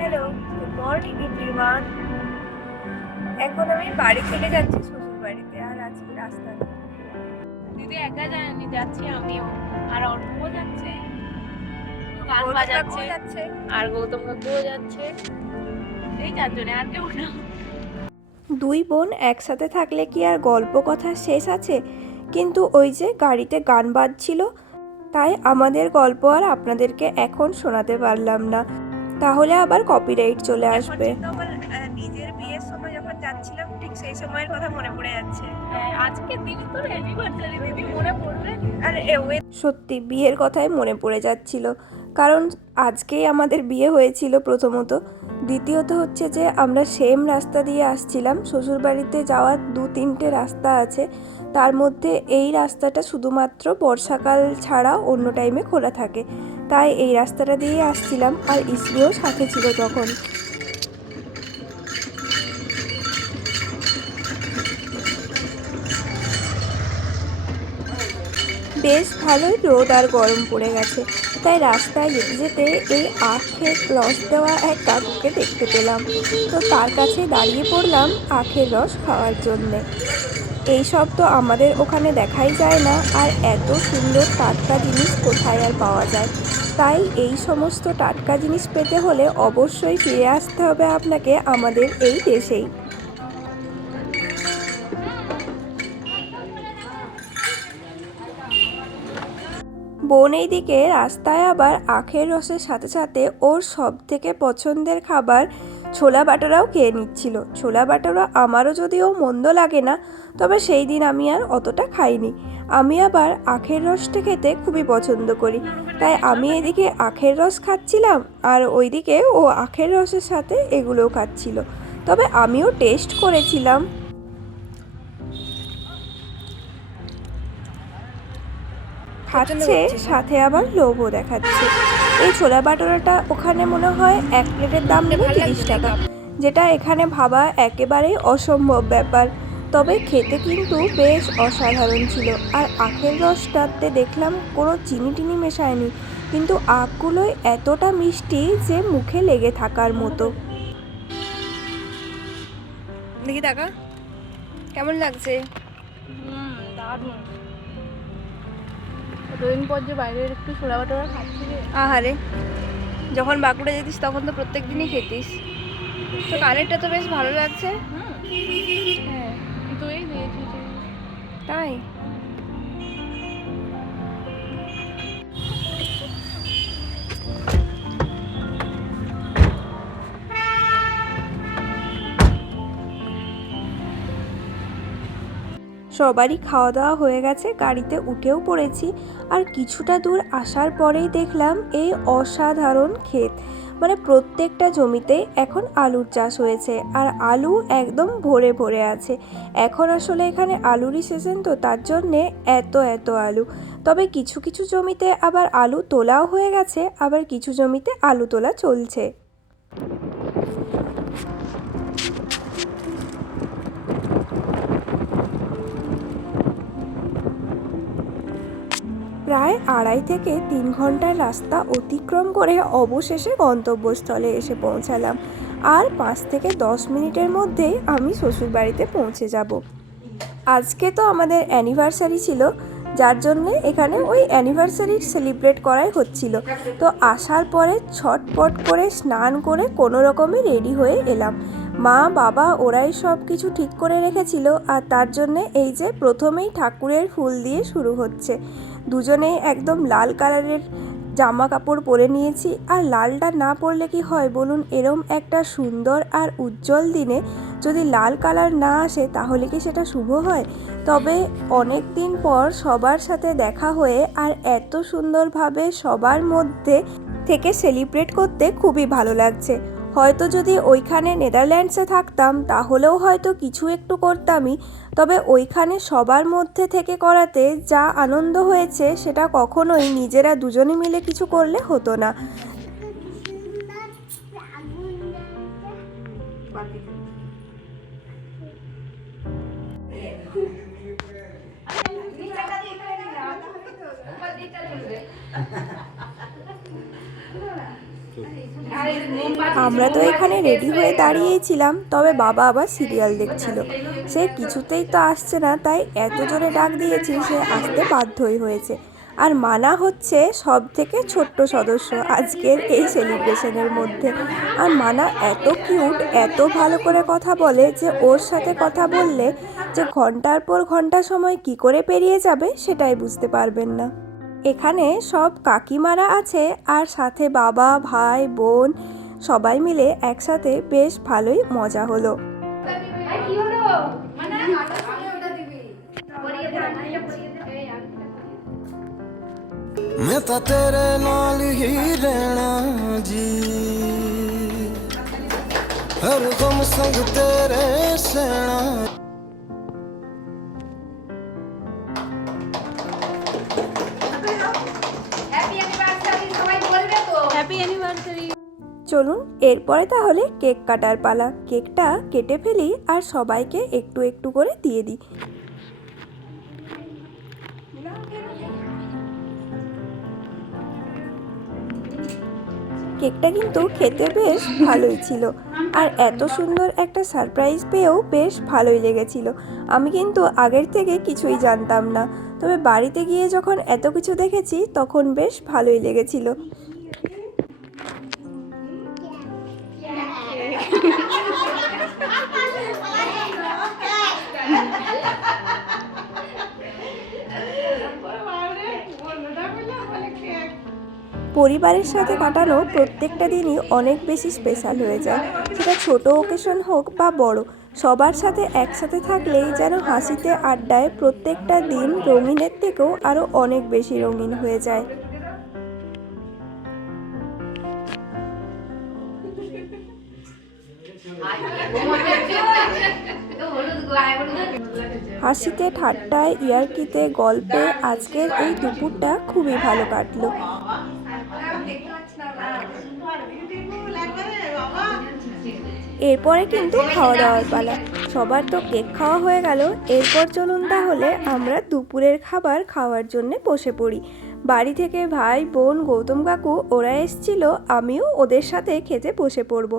Hello, good morning everyone. এখন আমি বাড়ি থেকে যাচ্ছি শ্বশুর বাড়িতে, আর আছি রাস্তাতে। দিদি একা যায়নি, যাচ্ছি আমিও, আর অর্কও যাচ্ছে, গান গৌতম বাজাচ্ছে, কাকুও যাচ্ছে। আর গৌতম কাকুও যাচ্ছে। এই চারজনে, আর কেউ না। দুই বোন একসাথে থাকলে কি আর গল্প কথা শেষ আছে? কিন্তু ওই যে গাড়িতে গান বাজছিল, তাই আমাদের গল্প আর আপনাদেরকে এখন শোনাতে পারলাম না, তাহলে আবার কপিরাইট চলে আসবে। আমার নিজের বিয়ের সময় যখন যাচ্ছিলাম, ঠিক সেই সময়ের কথা মনে পড়ে যাচ্ছে। হ্যাঁ, আজকের দিনই তোর অ্যানিভার্সারি, দিদি মনে পড়বে? আর সত্যি বিয়ের কথাই মনে পড়ে যাচ্ছিল, কারণ আজকেই আমাদের বিয়ে হয়েছিল প্রথমত। দ্বিতীয়ত হচ্ছে যে আমরা সেম রাস্তা দিয়ে আসছিলাম। শ্বশুরবাড়িতে যাওয়ার 2-3টে রাস্তা আছে, তার মধ্যে এই রাস্তাটা শুধুমাত্র বর্ষাকাল ছাড়া অন্য টাইমে খোলা থাকে, তাই এই রাস্তাটা দিয়ে আসছিলাম। আর ইসলিও সাথে ছিল তখন। বেশ ভালোই রোদ আর গরম পড়ে গেছে, তাই রাস্তায় যেতে যেতে এই আখের রস দেওয়া এক কাকুকে দেখতে পেলাম। তো তার কাছে দাঁড়িয়ে পড়লাম আখের রস খাওয়ার জন্যে। এইসব তো আমাদের ওখানে দেখাই যায় না, আর এত সুন্দর টাটকা জিনিস কোথায় আর পাওয়া যায়। তাই এই সমস্ত টাটকা জিনিস পেতে হলে অবশ্যই ফিরে আসতে হবে আপনাকে আমাদের এই দেশেই। বোন এইদিকে রাস্তায় আবার আখের রসের সাথে সাথে ওর সব থেকে পছন্দের খাবার ছোলা বাটারাও খেয়ে নিচ্ছিল। ছোলা বাটারা আমারও যদিও মন্দ লাগে না, তবে সেই দিন আমি আর অতটা খাইনি। আমি আবার আখের রসটা খেতে খুবই পছন্দ করি, তাই আমি এদিকে আখের রস খাচ্ছিলাম, আর ওইদিকে ও আখের রসের সাথে এগুলোও খাচ্ছিল। তবে আমিও টেস্ট করেছিলাম। খাচ্ছে সাথে আবার লোভও দেখাচ্ছে। এই ছোলা বাটোরাটা ওখানে মনে হয় এক প্লেটের দাম নেবে 30 টাকা, যেটা এখানে ভাবা একেবারেই অসম্ভব ব্যাপার। তবে খেতে কিন্তু বেশ অসাধারণ ছিল। আর আখের রসটাতে দেখলাম কোনো চিনি টিনি মেশায়নি, কিন্তু আখগুলোই এতটা মিষ্টি যে মুখে লেগে থাকার মতো। দেখি টাকা কেমন লাগছে? দারুণ। কতদিন পর যে বাইরের একটু ছোলা বাটোরা খাচ্ছি রে। আহারে, যখন বাঁকুড়া যেতিস তখন তো প্রত্যেক দিনই খেতিস। তো কানেরটা তো বেশ ভালো লাগছে। হ্যাঁ, তুই দিয়েছিস। তাই সবারই খাওয়া দাওয়া হয়ে গেছে, গাড়িতে উঠেও পড়েছি। আর কিছুটা দূর আসার পরেই দেখলাম এই অসাধারণ ক্ষেত। মানে প্রত্যেকটা জমিতেই এখন আলুর চাষ হয়েছে, আর আলু একদম ভরে ভরে আছে। এখন আসলে এখানে আলুরই সিজন, তো তার জন্যে এত এত আলু। তবে কিছু কিছু জমিতে আবার আলু তোলাও হয়ে গেছে, আবার কিছু জমিতে আলু তোলা চলছে। প্রায় 2.5 থেকে 3 ঘন্টার রাস্তা অতিক্রম করে অবশেষে গন্তব্যস্থলে এসে পৌঁছালাম। আর 5 থেকে 10 মিনিটের মধ্যেই আমি শ্বশুরবাড়িতে পৌঁছে যাব। আজকে তো আমাদের অ্যানিভার্সারি ছিল, যার জন্যে এখানে ওই অ্যানিভার্সারি সেলিব্রেট করাই হচ্ছিল। তো আসার পরে ছটপট করে স্নান করে কোনো রকমে রেডি হয়ে এলাম। মা বাবা ওরাই সব কিছু ঠিক করে রেখেছিল, আর তার জন্যে এই যে প্রথমেই ঠাকুরের ফুল দিয়ে শুরু হচ্ছে। দুজনেই একদম লাল কালারের জামা কাপড় পরে নিয়েছি। আর লালটা না পরলে কি হয় বলুন, এরম একটা সুন্দর আর উজ্জ্বল দিনে যদি লাল কালার না আসে তাহলে কি সেটা শুভ হয়? তবে অনেক দিন পর সবার সাথে দেখা হয়ে আর এত সুন্দরভাবে সবার মধ্যে থেকে সেলিব্রেট করতে খুবই ভালো লাগছে। হয়তো যদি ওইখানে নেদারল্যান্ডসে থাকতাম তাহলেও হয়তো কিছু একটু করতামই, তবে ওইখানে সবার মধ্যে থেকে করাতে যা আনন্দ হয়েছে সেটা কখনোই নিজেরা দুজনে মিলে কিছু করলে হতো না। আমরা তো এখানে রেডি হয়ে দাঁড়িয়েই ছিলাম, তবে বাবা আবার সিরিয়াল দেখছিল। সে কিছুতেই তো আসছে না, তাই এত জোরে ডাক দিয়েছি সে আসতে বাধ্যই হয়েছে। আর মানা হচ্ছে সব থেকে ছোট্ট সদস্য আজকের এই সেলিব্রেশনের মধ্যে। আর মানা এত কিউট, এত ভালো করে কথা বলে যে ওর সাথে কথা বললে যে ঘন্টার পর ঘন্টা সময় কি করে পেরিয়ে যাবে সেটাই বুঝতে পারবেন না। এখানে সব কাকিমারা আছে আর সাথে বাবা, ভাই, বোন সবাই মিলে একসাথে বেশ ভালোই মজা হলো। मैं तो तेरे नाल ही रहना जी, हर गम संग तेरे सहना। চলুন এরপরে তাহলে কেক কাটার পালা। কেকটা কেটে ফেলি আর সবাইকে একটু একটু করে দিয়ে দিই। কেকটা কিন্তু খেতে বেশ ভালোই ছিল, আর এত সুন্দর একটা সারপ্রাইজ পেয়েও বেশ ভালোই লেগেছিল। আমি কিন্তু আগের থেকে কিছুই জানতাম না, তবে বাড়িতে গিয়ে যখন এত কিছু দেখেছি তখন বেশ ভালোই লেগেছিল। পরিবারের সাথে কাটানো প্রত্যেকটা দিনই অনেক বেশি স্পেশাল হয়ে যায়, সেটা ছোট ওকেশন হোক বা বড়। সবার সাথে একসাথে থাকলেই যেন হাসিতে আড্ডায় প্রত্যেকটা দিন রঙিনের থেকেও আরও অনেক বেশি রঙিন হয়ে যায়। হাসিতে, ঠাট্টায়, ইয়ার্কিতে, গল্পে আজকের এই দুপুরটা খুবই ভালো কাটলো। এরপরে কিন্তু খাওয়া দাওয়ার পালা। সবার তো কেক খাওয়া হয়ে গেল, এরপর চলুন তাহলে আমরা দুপুরের খাবার খাওয়ার জন্য বসে পড়ি। বাড়ি থেকে ভাই, বোন, গৌতম কাকু ওরা এসেছিল, আমিও ওদের সাথে খেতে বসে পড়ব।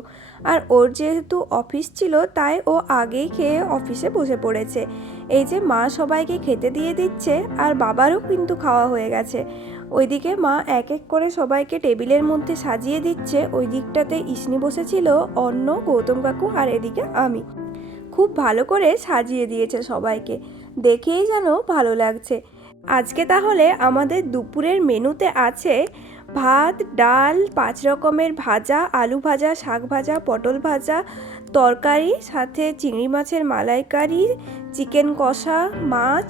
আর ওর যেহেতু অফিস ছিল তাই ও আগেই খেয়ে অফিসে বসে পড়েছে। এই যে মা সবাইকে খেতে দিয়ে দিচ্ছে আর বাবারও কিন্তু খাওয়া হয়ে গেছে। ওইদিকে মা এক এক করে সবাইকে টেবিলের মধ্যে সাজিয়ে দিচ্ছে। ওই দিকটাতে ইসনি বসেছিল, অন্য, গৌতম কাকু আর এদিকে আমি। খুব ভালো করে সাজিয়ে দিয়েছে সবাইকে, দেখেই যেন ভালো লাগছে। আজকে তাহলে আমাদের দুপুরের মেনুতে আছে ভাত, ডাল, 5 রকমের ভাজা, আলু ভাজা, শাক ভাজা, পটল ভাজা, তরকারি, সাথে চিংড়ি মাছের মালাইকারি, চিকেন কষা, মাছ,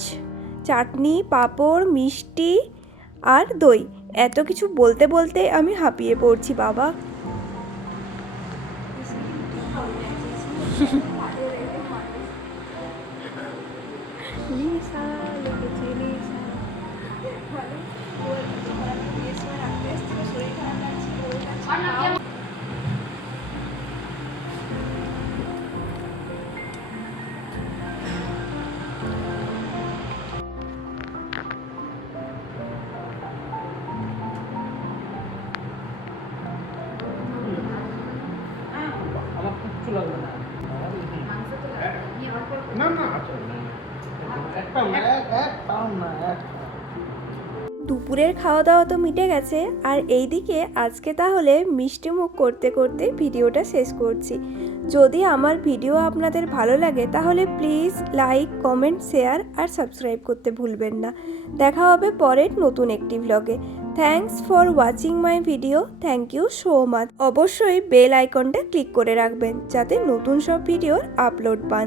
চাটনি, পাঁপড়, মিষ্টি আর দই। এত কিছু বলতে বলতে আমি হাঁপিয়ে পড়ছি বাবা। দুপুরের খাওয়া দাওয়া তো মিটে গেছে, আর এইদিকে আজকে তাহলে মিষ্টি মুখ করতে করতে ভিডিওটা শেষ করছি। যদি আমার ভিডিও আপনাদের ভালো লাগে তাহলে প্লিজ লাইক, কমেন্ট, শেয়ার আর সাবস্ক্রাইব করতে ভুলবেন না। দেখা হবে পরের নতুন একটি ভ্লগে। Thanks for watching my video. Thank you so much. অবশ্যই বেল আইকনটা ক্লিক করে রাখবেন যাতে নতুন সব ভিডিওর আপলোড পান।